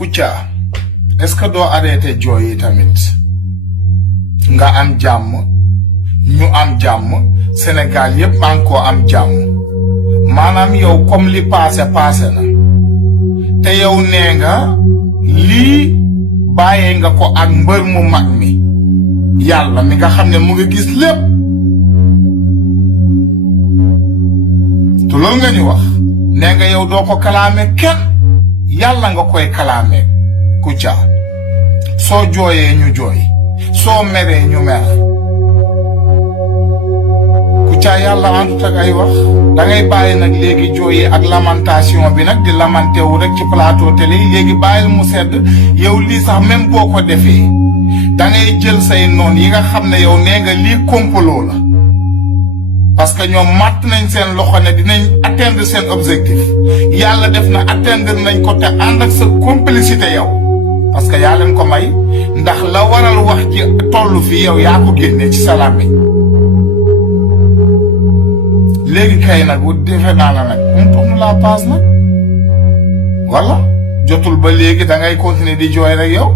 Kouthia est-ce que doo arrêté jooy yi tamit nga am jàmm ñu am jàmm Sénégal yépp encore am jàmm maanaam yow comme li passé na te yow nee nga lii bàyyee nga ko ak mbër mu mag mi yàlla mi nga xam ne mu ngi gis lépp te loolu nga ñu wax nee nga yow doo ko kalaame kenn yàlla nga koy kalaame Kouthia soo jooyee ñu jooy soo meree ñu mer Kouthia yàlla àndut ak ay wax dangay bàyyi nag léegi jooyi ak lamentation bi nag di lamenté wu rek ci plateau télé yi léegi bàyyil mu sedd yow lii sax même boo ko defee dangay jël say noon yi nga xam ne yow nee nga lii complot la parce que ñoom matt nañ seen loxo ne dinañ atteindre seen objectif yàlla def na atteindre nañ ko te ànd ak sa complicité yow parce que yaa leen ko may ndax la waral wax ji tollu fi yow yaa ko génnee ci sa làmmiñ léegi kay nag bu defe naa la nag on tourne la page nag wala jotul ba léegi da ngay continuer di jooy rek yow